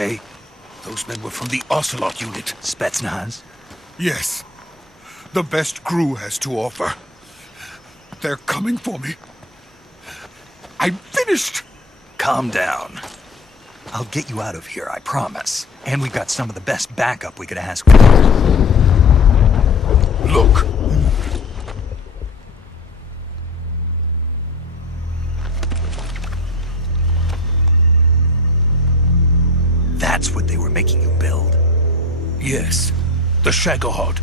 okay? Those men were from the Ocelot unit. Spetsnaz? Yes. The best crew has to offer. They're coming for me. I'm finished! Calm down. I'll get you out of here, I promise. And we've got some of the best backup we could ask for. Look. That's what they were making you build? Yes. The Shagohod.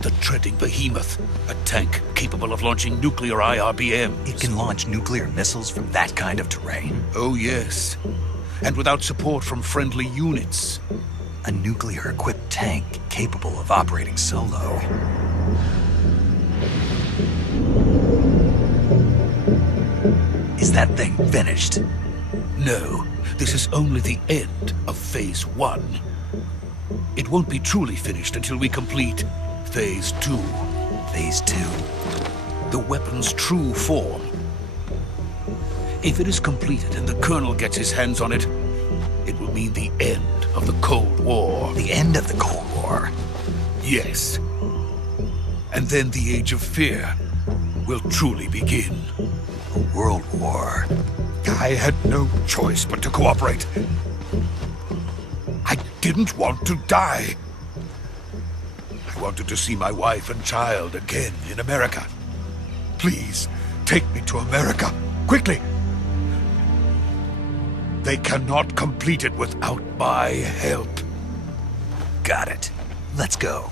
The treading behemoth. A tank capable of launching nuclear IRBMs. It can launch nuclear missiles from that kind of terrain? Oh, yes. And without support from friendly units. A nuclear-equipped tank capable of operating solo. Is that thing finished? No. This is only the end of Phase 1. It won't be truly finished until we complete Phase 2. Phase 2? The weapon's true form. If it is completed and the Colonel gets his hands on it, it will mean the end of the Cold War. The end of the Cold War? Yes. And then the Age of Fear will truly begin. A world war. I had no choice but to cooperate. I didn't want to die. I wanted to see my wife and child again in America. Please, take me to America, quickly. They cannot complete it without my help. Got it. Let's go.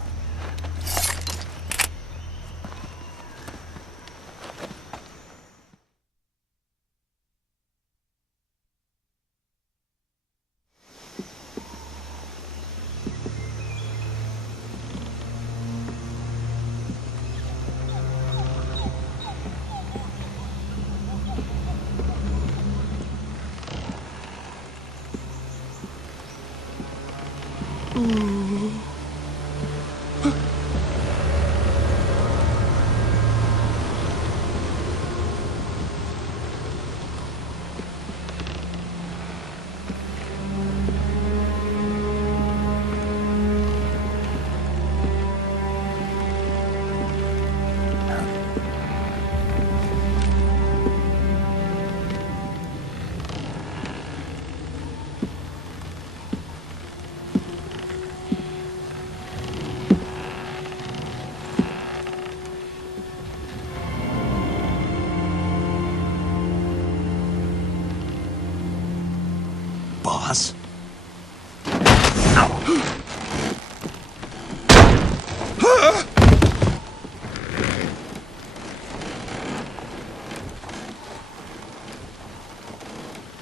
Boss?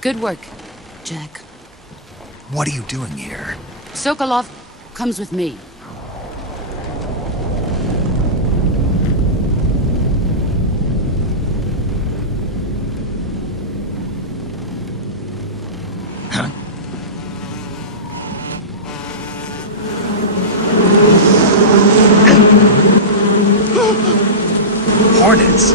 Good work, Jack. What are you doing here? Sokolov comes with me. Huh? Hornets?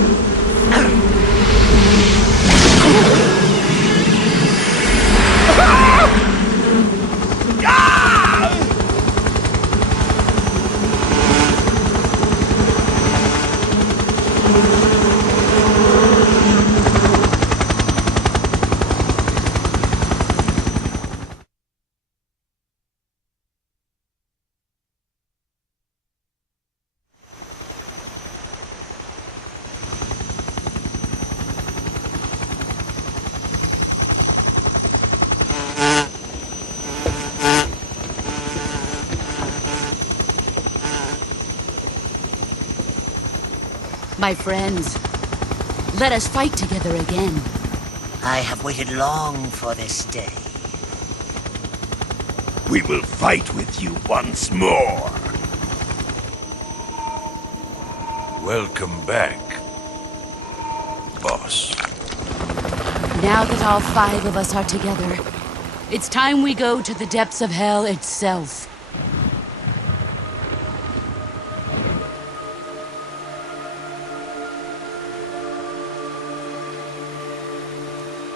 My friends, let us fight together again. I have waited long for this day. We will fight with you once more. Welcome back, boss. Now that all 5 of us are together, it's time we go to the depths of hell itself.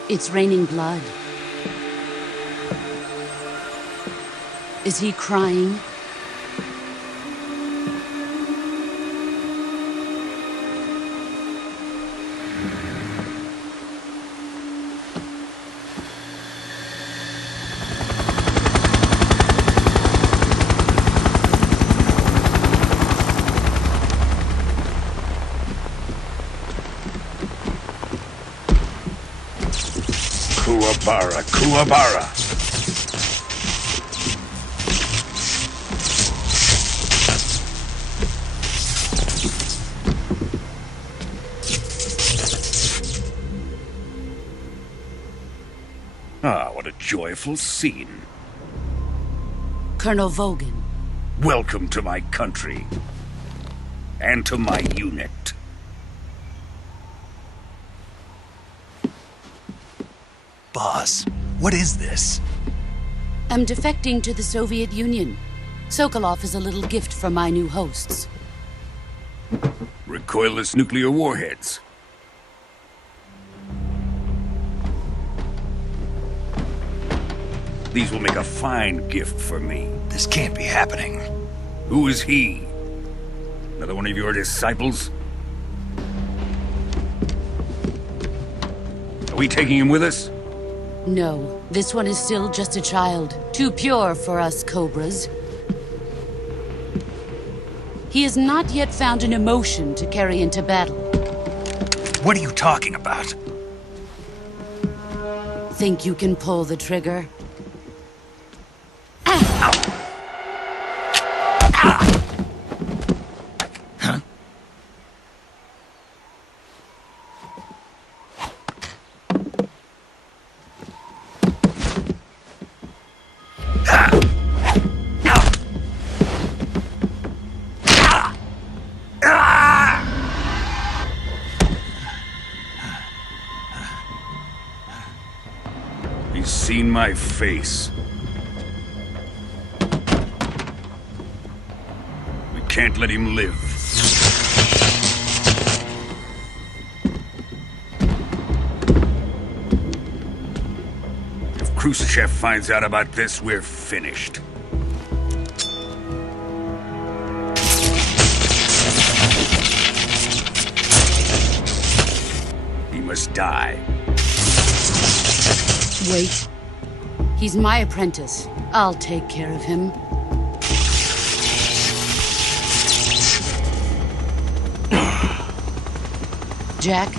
It's raining blood. Is he crying? Kuwabara, Kuwabara. Ah, what a joyful scene. Colonel Volgin. Welcome to my country. And to my unit. Boss, what is this? I'm defecting to the Soviet Union. Sokolov is a little gift from my new hosts. Recoilless nuclear warheads. These will make a fine gift for me. This can't be happening. Who is he? Another one of your disciples? Are we taking him with us? No, this one is still just a child. Too pure for us Cobras. He has not yet found an emotion to carry into battle. What are you talking about? Think you can pull the trigger? He's seen my face. We can't let him live. If Khrushchev finds out about this, we're finished. He must die. Wait. He's my apprentice. I'll take care of him. Jack,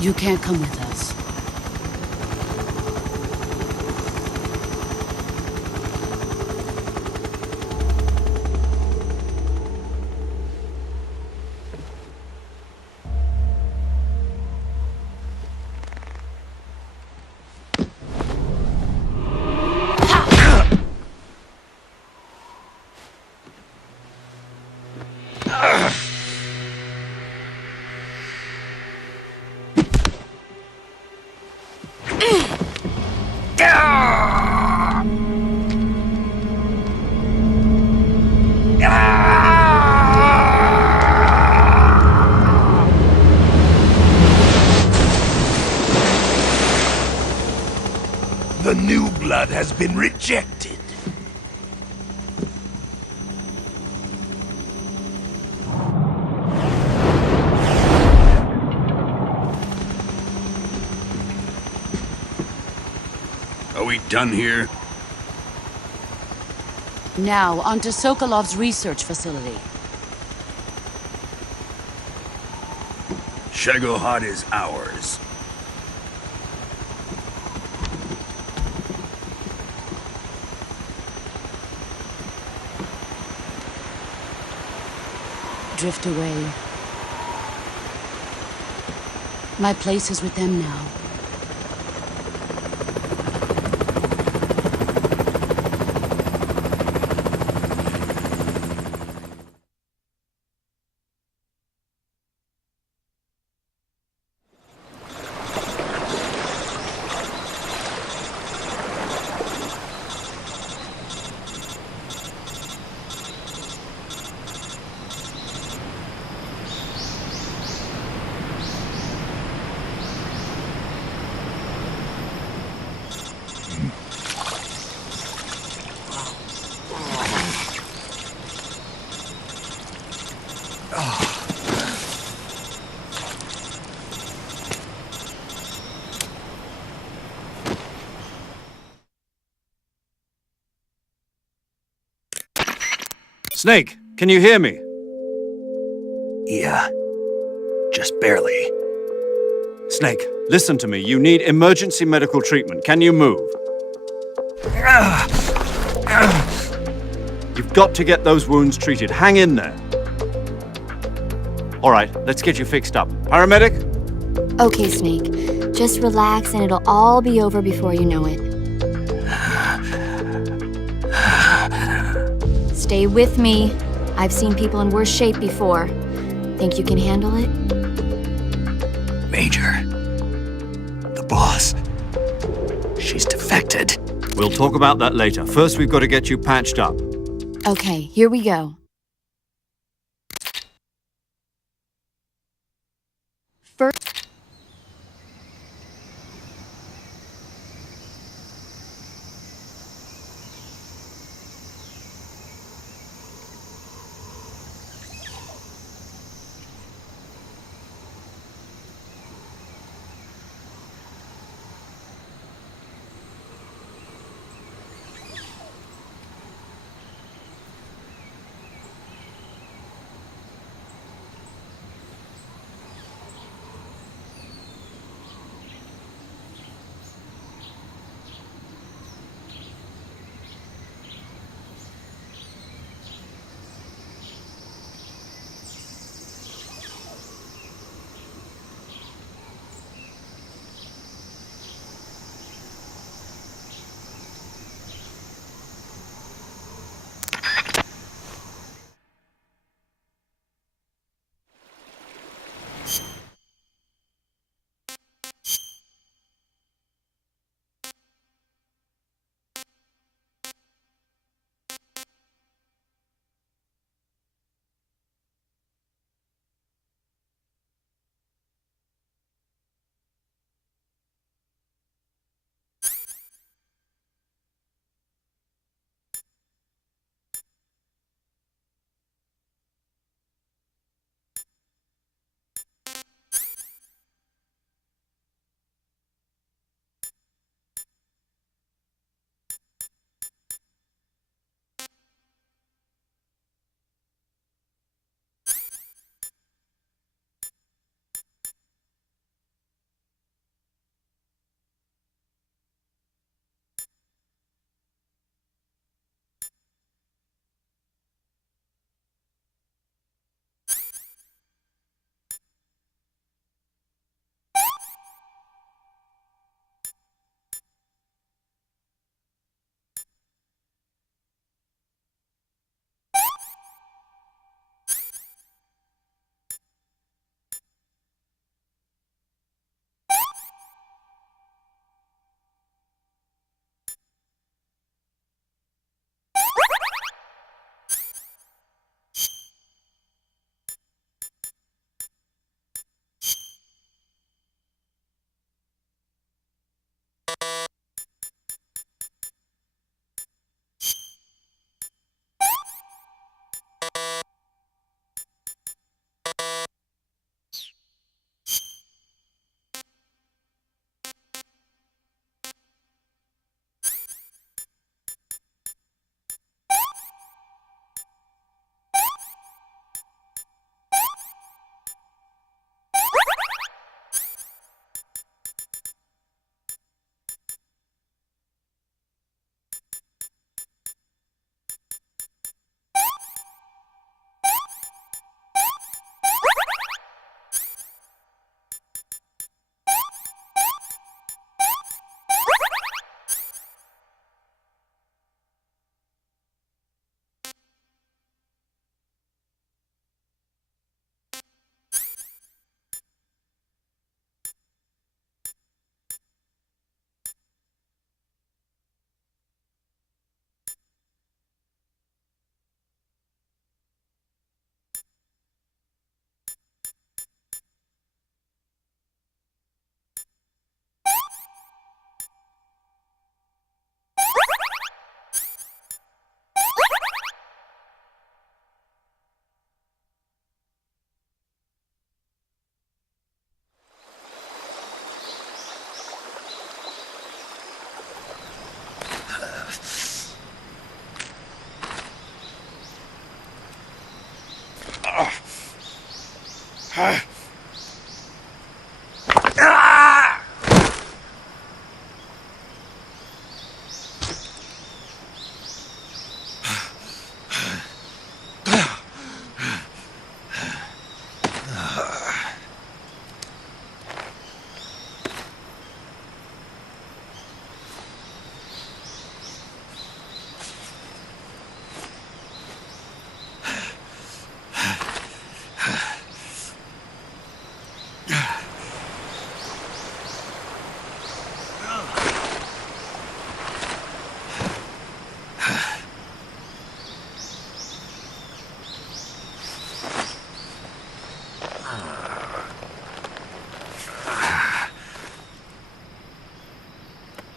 you can't come with us. The new blood has been rejected. Are we done here? Now, onto Sokolov's research facility. Shagohod is ours. Drift away. My place is with them now. Snake, can you hear me? Yeah. Just barely. Snake, listen to me. You need emergency medical treatment. Can you move? You've got to get those wounds treated. Hang in there. All right, let's get you fixed up. Paramedic? Okay, Snake. Just relax and it'll all be over before you know it. Stay with me. I've seen people in worse shape before. Think you can handle it? Major. The boss. She's defected. We'll talk about that later. First, we've got to get you patched up. Okay, here we go. First...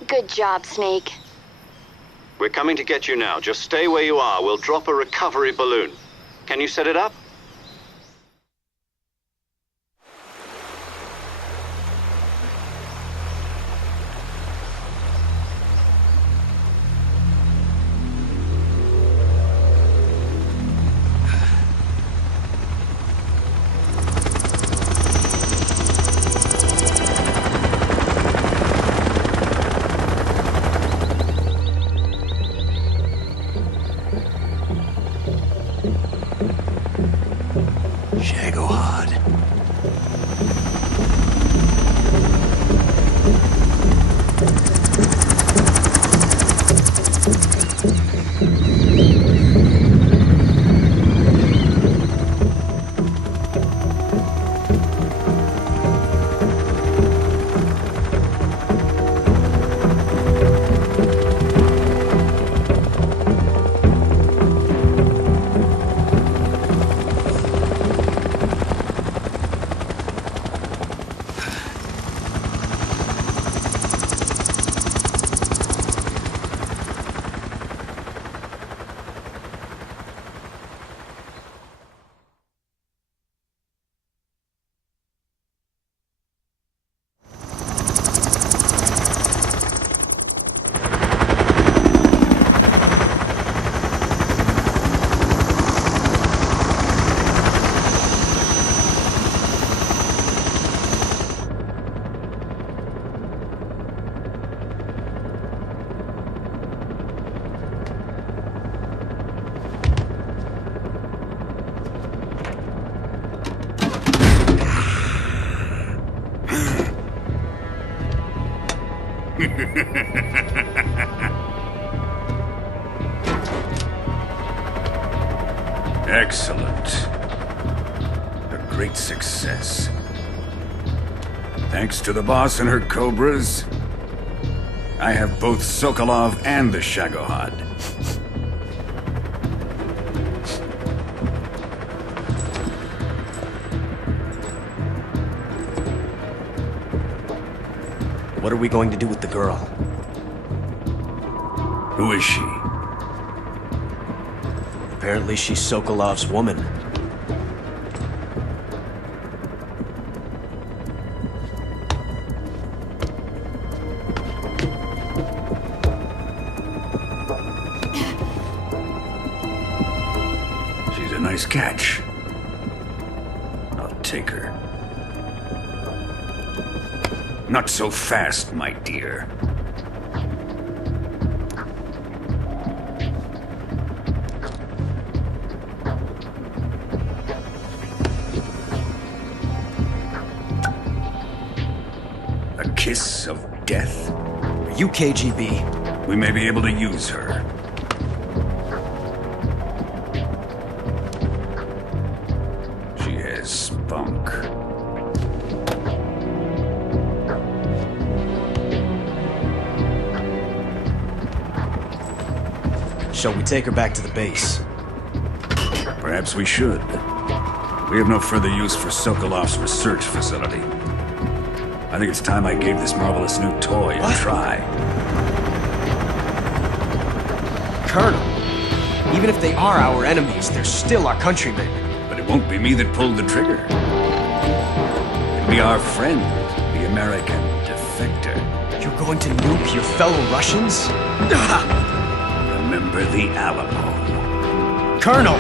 Good job, Snake. We're coming to get you now. Just stay where you are. We'll drop a recovery balloon. Can you set it up? Excellent. A great success. Thanks to the boss and her cobras, I have both Sokolov and the Shagohod. What are we going to do with the girl? Who is she? Apparently she's Sokolov's woman. She's a nice catch. I'll take her. Not so fast, my dear. A kiss of death? Are you KGB? We may be able to use her. She has spunk. Shall we take her back to the base? Perhaps we should. We have no further use for Sokolov's research facility. I think it's time I gave this marvelous new toy a try. Colonel, even if they are our enemies, they're still our countrymen. But it won't be me that pulled the trigger. It'll be our friend, the American defector. You're going to nuke your fellow Russians? Remember the Alamo. Colonel!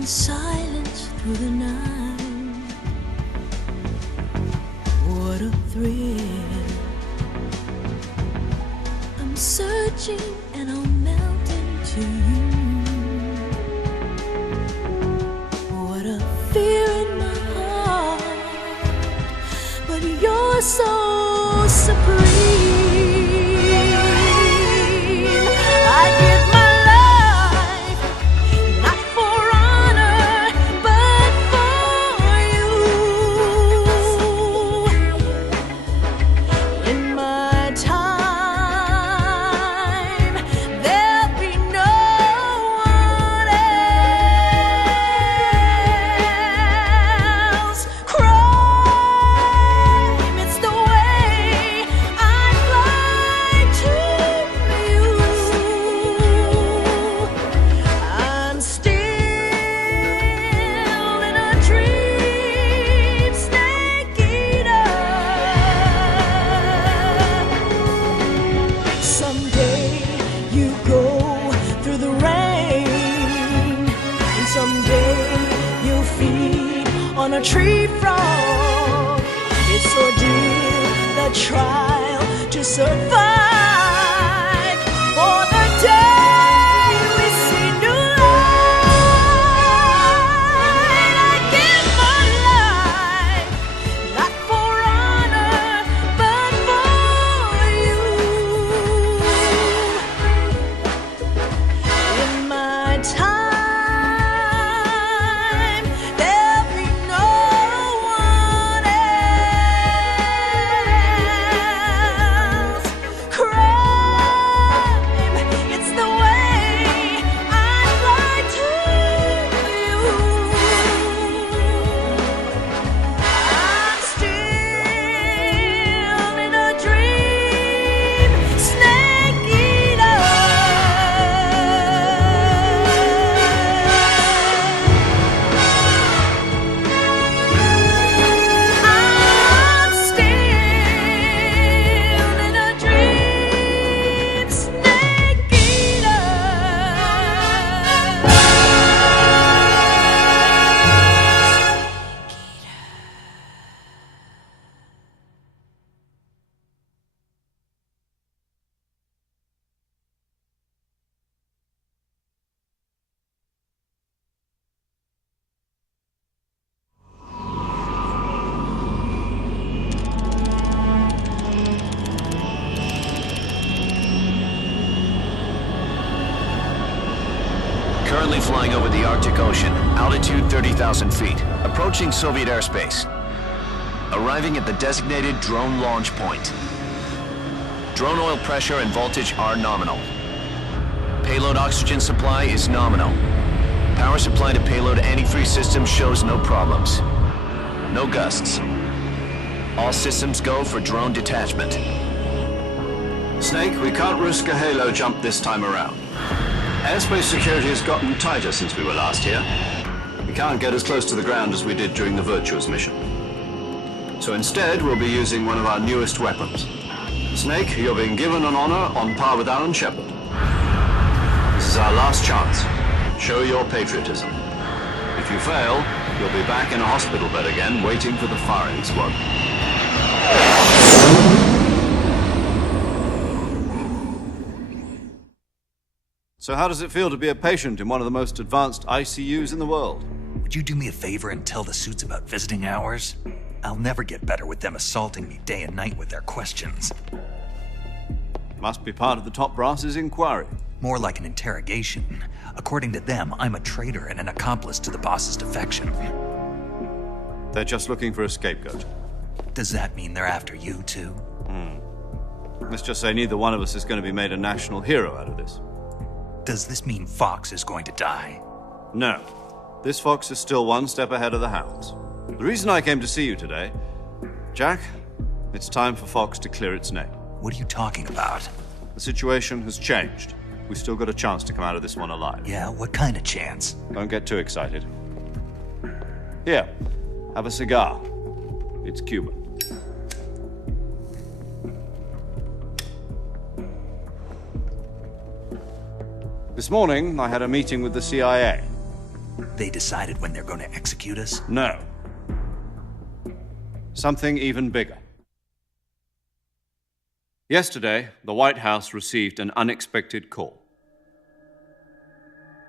and silence through the night. What a thrill. I'm searching and I'll melt into you. What a fear in my heart, but you're so supreme. I give my life, not for honor, but for you. In my time, there'll be no one else. Crime, it's the way I'd like to you. I'm still in a dream, snake eater. Someday you go through the rain, and someday you'll feed on a tree frog. It's ordeal, the trial to survive for the day we see new light. I give my life, not for honor, but for you. In my time, there'll be no one else. Crime, it's the way I'd like to you. I'm still in a dream, snake eater. I'm still in a dream, snake eater. Currently flying over the Arctic Ocean, altitude 30,000 feet, approaching Soviet airspace. Arriving at the designated drone launch point. Drone oil pressure and voltage are nominal. Payload oxygen supply is nominal. Power supply to payload antifreeze system shows no problems. No gusts. All systems go for drone detachment. Snake, we can't risk a halo jump this time around. Airspace security has gotten tighter since we were last here. We can't get as close to the ground as we did during the Virtuous mission. So instead, we'll be using one of our newest weapons. Snake, you're being given an honor on par with Alan Shepard. This is our last chance. Show your patriotism. If you fail, you'll be back in a hospital bed again, waiting for the firing squad. So how does it feel to be a patient in one of the most advanced ICUs in the world? Would you do me a favor and tell the suits about visiting hours? I'll never get better with them assaulting me day and night with their questions. Must be part of the top brass's inquiry. More like an interrogation. According to them, I'm a traitor and an accomplice to the boss's defection. They're just looking for a scapegoat. Does that mean they're after you, too? Let's just say neither one of us is going to be made a national hero out of this. Does this mean Fox is going to die? No. This Fox is still one step ahead of the Hounds. The reason I came to see you today, Jack, it's time for Fox to clear its name. What are you talking about? The situation has changed. We still got a chance to come out of this one alive. Yeah, what kind of chance? Don't get too excited. Here, have a cigar. It's Cuban. This morning, I had a meeting with the CIA. They decided when they're going to execute us? No. Something even bigger. Yesterday, the White House received an unexpected call.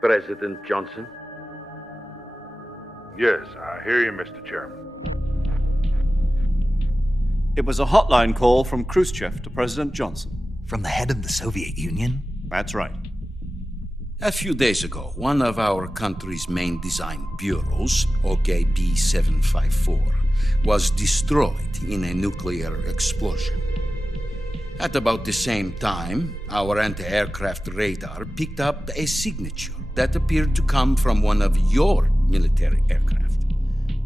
President Johnson? Yes, I hear you, Mr. Chairman. It was a hotline call from Khrushchev to President Johnson. From the head of the Soviet Union? That's right. A few days ago, one of our country's main design bureaus, OKB 754, was destroyed in a nuclear explosion. At about the same time, our anti-aircraft radar picked up a signature that appeared to come from one of your military aircraft.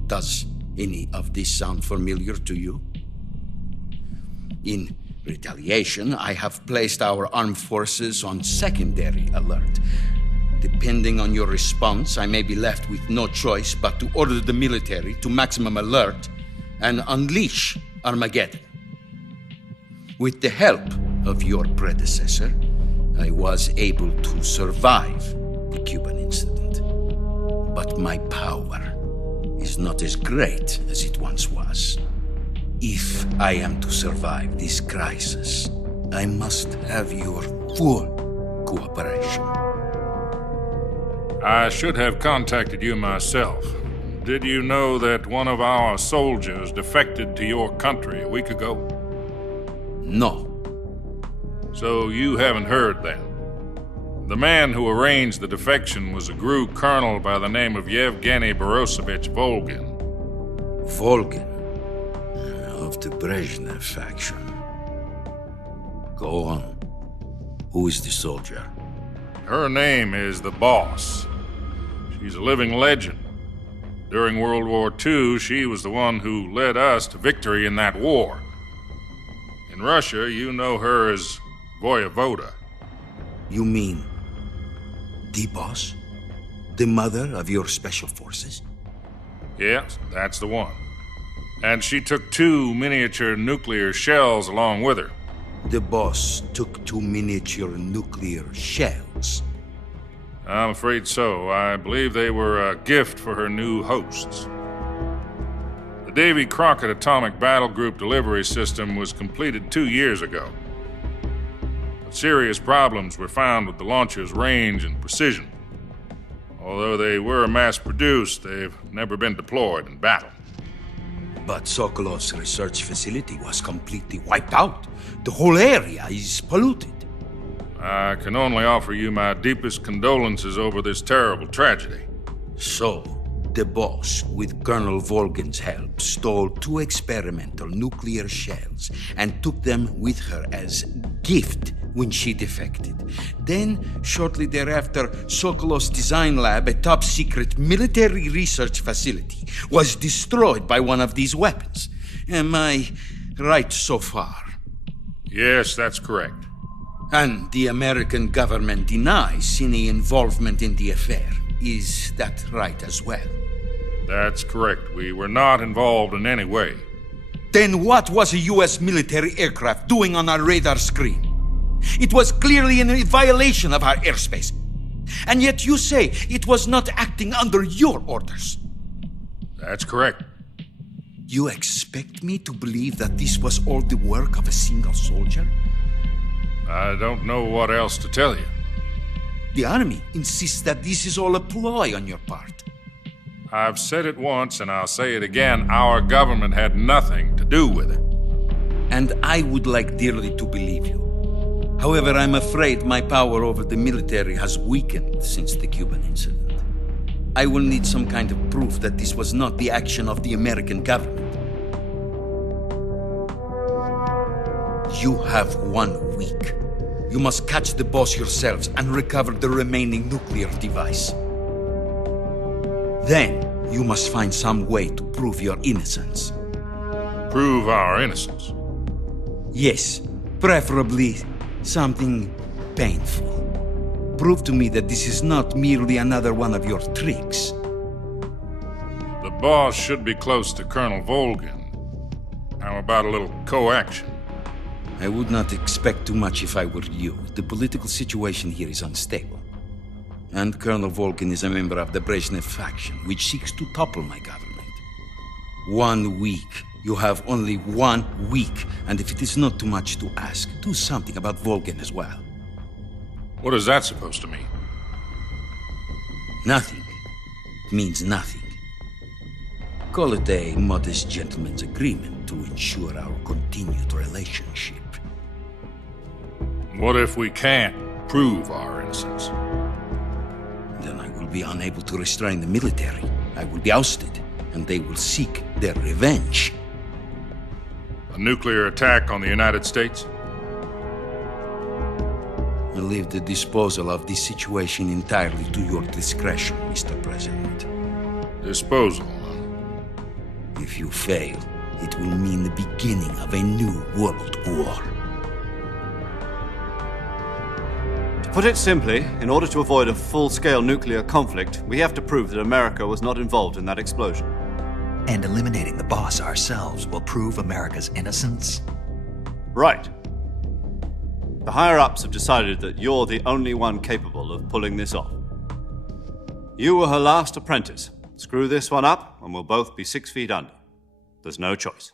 Does any of this sound familiar to you? In retaliation, I have placed our armed forces on secondary alert. Depending on your response, I may be left with no choice but to order the military to maximum alert and unleash Armageddon. With the help of your predecessor, I was able to survive the Cuban incident. But my power is not as great as it once was. If I am to survive this crisis, I must have your full cooperation. I should have contacted you myself. Did you know that one of our soldiers defected to your country a week ago? No. So you haven't heard then? The man who arranged the defection was a GRU colonel by the name of Yevgeny Borosovich Volgin. Volgin? Of the Brezhnev faction. Go on. Who is the soldier? Her name is the Boss. She's a living legend. During World War II, she was the one who led us to victory in that war. In Russia, you know her as Voyevoda. You mean the Boss? The mother of your special forces? Yes, that's the one. And she took 2 miniature nuclear shells along with her. The Boss took 2 miniature nuclear shells? I'm afraid so. I believe they were a gift for her new hosts. The Davy Crockett Atomic Battle Group delivery system was completed 2 years ago. But serious problems were found with the launcher's range and precision. Although they were mass-produced, they've never been deployed in battle. But Sokolov's research facility was completely wiped out. The whole area is polluted. I can only offer you my deepest condolences over this terrible tragedy. So, the Boss, with Colonel Volgin's help, stole 2 experimental nuclear shells and took them with her as gift when she defected. Then, shortly thereafter, Sokolov's design lab, a top-secret military research facility, was destroyed by one of these weapons. Am I right so far? Yes, that's correct. And the American government denies any involvement in the affair. Is that right as well? That's correct. We were not involved in any way. Then what was a U.S. military aircraft doing on our radar screen? It was clearly in a violation of our airspace. And yet you say it was not acting under your orders. That's correct. You expect me to believe that this was all the work of a single soldier? I don't know what else to tell you. The army insists that this is all a ploy on your part. I've said it once and I'll say it again. Our government had nothing to do with it. And I would like dearly to believe you. However, I'm afraid my power over the military has weakened since the Cuban incident. I will need some kind of proof that this was not the action of the American government. You have 1 week. You must catch the Boss yourselves and recover the remaining nuclear device. Then, you must find some way to prove your innocence. Prove our innocence? Yes, preferably something painful. Prove to me that this is not merely another one of your tricks. The Boss should be close to Colonel Volgin. How about a little co-action? I would not expect too much if I were you. The political situation here is unstable. And Colonel Volgin is a member of the Brezhnev faction, which seeks to topple my government. 1 week. You have only 1 week, and if it is not too much to ask, do something about Volgin as well. What is that supposed to mean? Nothing. It means nothing. Call it a modest gentleman's agreement to ensure our continued relationship. What if we can't prove our innocence? Then I will be unable to restrain the military. I will be ousted, and they will seek their revenge. A nuclear attack on the United States? I leave the disposal of this situation entirely to your discretion, Mr. President. Disposal? If you fail, it will mean the beginning of a new world war. To put it simply, in order to avoid a full-scale nuclear conflict, we have to prove that America was not involved in that explosion. And eliminating the boss ourselves will prove America's innocence? Right. The higher-ups have decided that you're the only one capable of pulling this off. You were her last apprentice. Screw this one up, and we'll both be 6 feet under. There's no choice.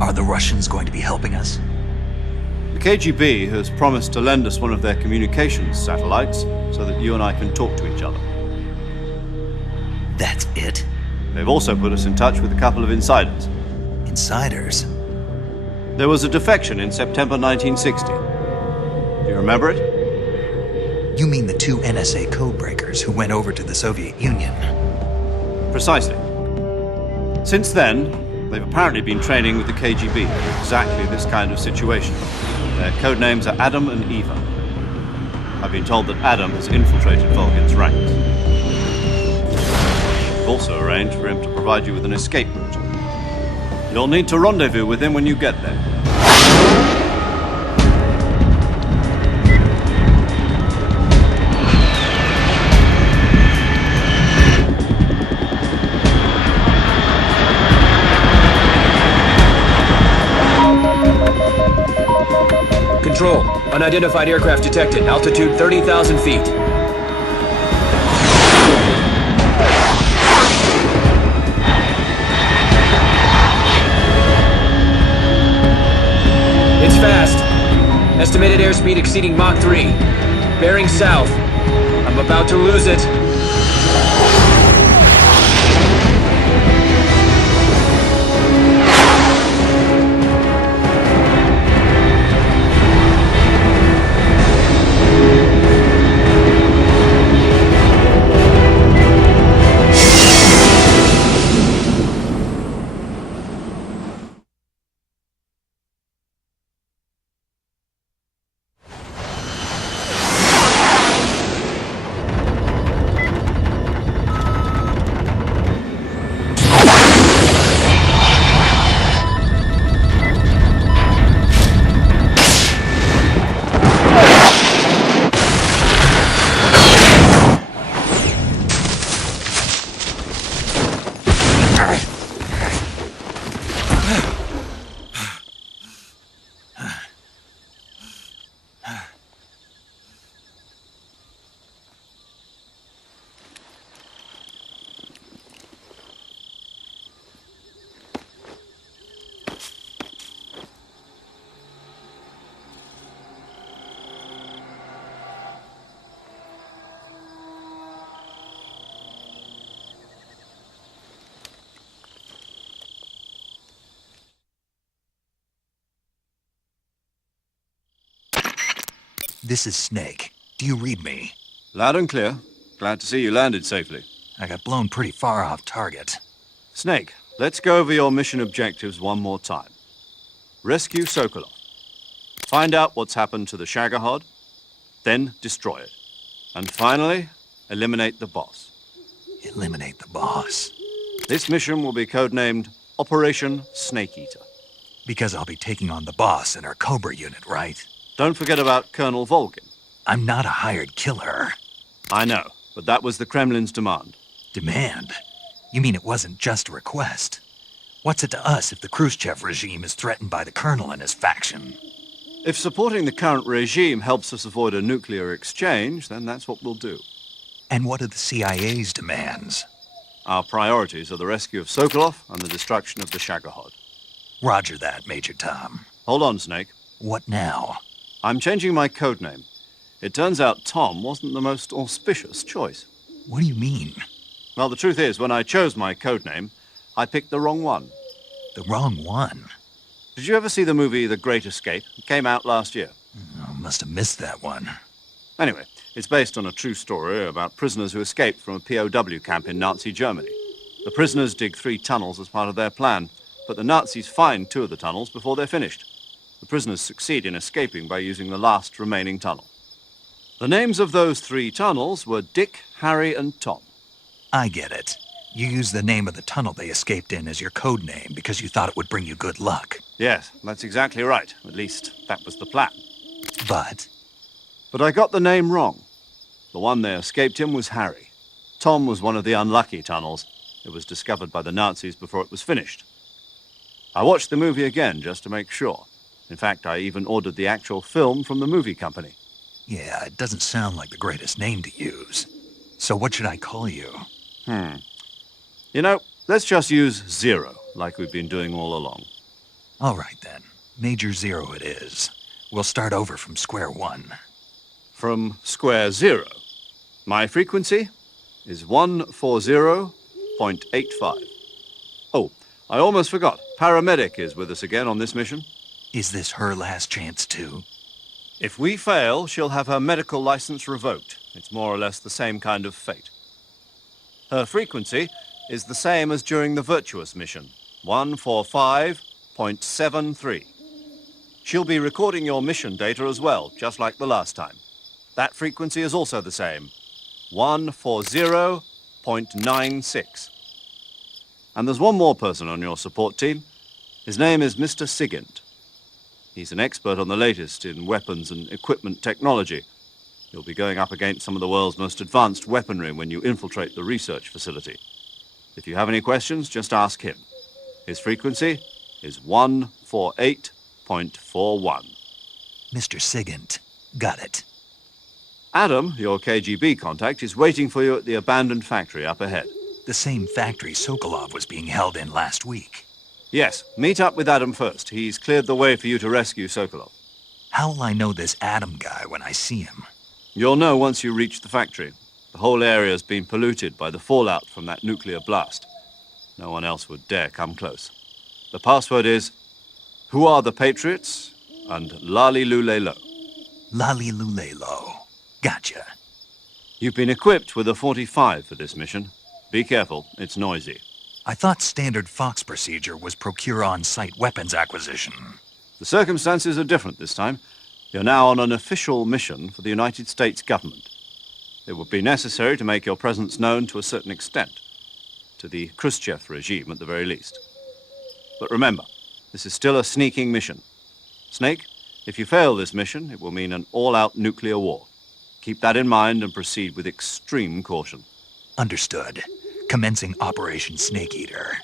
Are the Russians going to be helping us? The KGB has promised to lend us one of their communications satellites so that you and I can talk to each other. That's it? They've also put us in touch with a couple of insiders. Insiders? There was a defection in September 1960. Do you remember it? You mean the 2 NSA codebreakers who went over to the Soviet Union? Precisely. Since then, they've apparently been training with the KGB for exactly this kind of situation. Their code names are Adam and Eva. I've been told that Adam has infiltrated Volgin's ranks. We've also arranged for him to provide you with an escape route. You'll need to rendezvous with him when you get there. Control. Unidentified aircraft detected. Altitude 30,000 feet. It's fast. Estimated airspeed exceeding Mach 3. Bearing south. I'm about to lose it. This is Snake. Do you read me? Loud and clear. Glad to see you landed safely. I got blown pretty far off target. Snake, let's go over your mission objectives one more time. Rescue Sokolov. Find out what's happened to the Shagohod, then destroy it. And finally, eliminate the boss. Eliminate the boss? This mission will be codenamed Operation Snake Eater. Because I'll be taking on the boss and our Cobra unit, right? Don't forget about Colonel Volgin. I'm not a hired killer. I know, but that was the Kremlin's demand. Demand? You mean it wasn't just a request? What's it to us if the Khrushchev regime is threatened by the Colonel and his faction? If supporting the current regime helps us avoid a nuclear exchange, then that's what we'll do. And what are the CIA's demands? Our priorities are the rescue of Sokolov and the destruction of the Shagohod. Roger that, Major Tom. Hold on, Snake. What now? I'm changing my codename. It turns out Tom wasn't the most auspicious choice. What do you mean? Well, the truth is, when I chose my codename, I picked the wrong one. The wrong one? Did you ever see the movie The Great Escape? It came out last year. I must have missed that one. Anyway, it's based on a true story about prisoners who escaped from a POW camp in Nazi Germany. The prisoners dig 3 tunnels as part of their plan, but the Nazis find 2 of the tunnels before they're finished. The prisoners succeed in escaping by using the last remaining tunnel. The names of those 3 tunnels were Dick, Harry, and Tom. I get it. You used the name of the tunnel they escaped in as your code name because you thought it would bring you good luck. Yes, that's exactly right. At least, that was the plan. But I got the name wrong. The one they escaped in was Harry. Tom was one of the unlucky tunnels. It was discovered by the Nazis before it was finished. I watched the movie again just to make sure. In fact, I even ordered the actual film from the movie company. yeah, it doesn't sound like the greatest name to use. So what should I call you? You know, let's just use Zero, like we've been doing all along. All right, then. Major Zero it is. We'll start over from square one. From square zero. My frequency is 140.85. Oh, I almost forgot. Paramedic is with us again on this mission. Is this her last chance, too? If we fail, she'll have her medical license revoked. It's more or less the same kind of fate. Her frequency is the same as during the Virtuous mission, 145.73. She'll be recording your mission data as well, just like the last time. That frequency is also the same, 140.96. And there's one more person on your support team. His name is Mr. Sigint. He's an expert on the latest in weapons and equipment technology. You'll be going up against some of the world's most advanced weaponry when you infiltrate the research facility. If you have any questions, just ask him. His frequency is 148.41. Mr. Sigint. Got it. Adam, your KGB contact, is waiting for you at the abandoned factory up ahead. The same factory Sokolov was being held in last week. Yes, meet up with Adam first. He's cleared the way for you to rescue Sokolov. How will I know this Adam guy when I see him? You'll know once you reach the factory. The whole area's been polluted by the fallout from that nuclear blast. No one else would dare come close. The password is, "Who are the Patriots?" and Lali Lule Lo. Lali Lule Lo. Gotcha. You've been equipped with a 45 for this mission. Be careful, it's noisy. I thought standard Fox procedure was procure on-site weapons acquisition. The circumstances are different this time. You're now on an official mission for the United States government. It would be necessary to make your presence known to a certain extent, to the Khrushchev regime at the very least. But remember, this is still a sneaking mission. Snake, if you fail this mission, it will mean an all-out nuclear war. Keep that in mind and proceed with extreme caution. Understood. Commencing Operation Snake Eater.